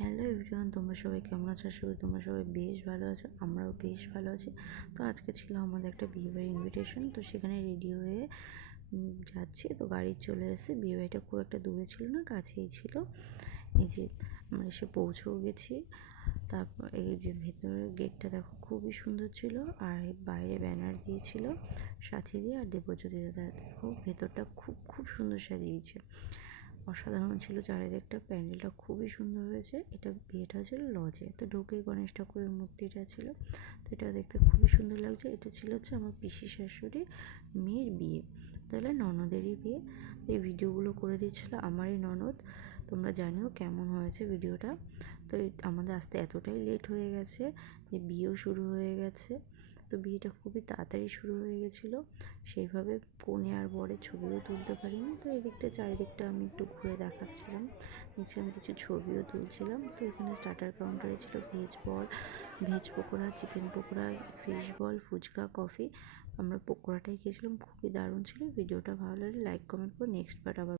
Hello everyone, তোমরা সবাই কেমন আছো? আশা করি তোমরা সবাই বেশ ভালো আছো, আমরাও বেশ ভালো আছি। তো আজকে ছিল আমাদের একটা বিয়েবাড়ির ইনভিটেশন, তো সেখানে রেডি হয়ে যাচ্ছি। তো গাড়ি চলে এসে, বিয়েবাড়িটা খুব একটা দূরে ছিল না, কাছেই ছিল। এই যে আমরা এসে পৌঁছেও গেছি। তারপর এই যে ভেতরের গেটটা দেখো, খুবই সুন্দর ছিল। আর বাইরে ব্যানার দিয়েছিল সাথী দিয়ে আর দেবজ্যোতি দাদা। দেখো ভেতরটা খুব খুব সুন্দর সাজিয়েছে, অসাধারণ ছিল চারিদিকটা। প্যান্ডেলটা খুবই সুন্দর হয়েছে। এটা বিয়েটা ছিল লজে, তো ঢুকেই গণেশ ঠাকুরের মূর্তিটা ছিল, তো এটা দেখতে খুবই সুন্দর লাগছে। এটা ছিল হচ্ছে আমার পিসি শাশুড়ির মেয়ের বিয়ে, তাহলে ননদেরই বিয়ে। তো এই ভিডিওগুলো করে দিচ্ছিল আমারই ননদ। তোমরা জানিও কেমন হয়েছে ভিডিওটা। তো আমাদের আসতে এতটাই লেট হয়ে গেছে যে বিয়েও শুরু হয়ে গেছে। তো বিয়েটা খুবই তাড়াতাড়ি শুরু হয়ে গেছিলো, সেইভাবে কনে আর বরের ছবিও তুলতে পারিনি। তো এদিকটা চারিদিকটা আমি একটু ঘুরে দেখাচ্ছিলাম, দেখছিলাম, কিছু ছবিও তুলছিলাম। তো এখানে স্টার্টার কাউন্টারে ছিল veg pakora, chicken pakora, fish ball, phuchka, coffee. আমরা পকোড়াটাই খেয়েছিলাম, খুবই দারুণ ছিল। ভিডিওটা ভালো লাগলে লাইক কমেন্ট করে নেক্সট পার্ট আবার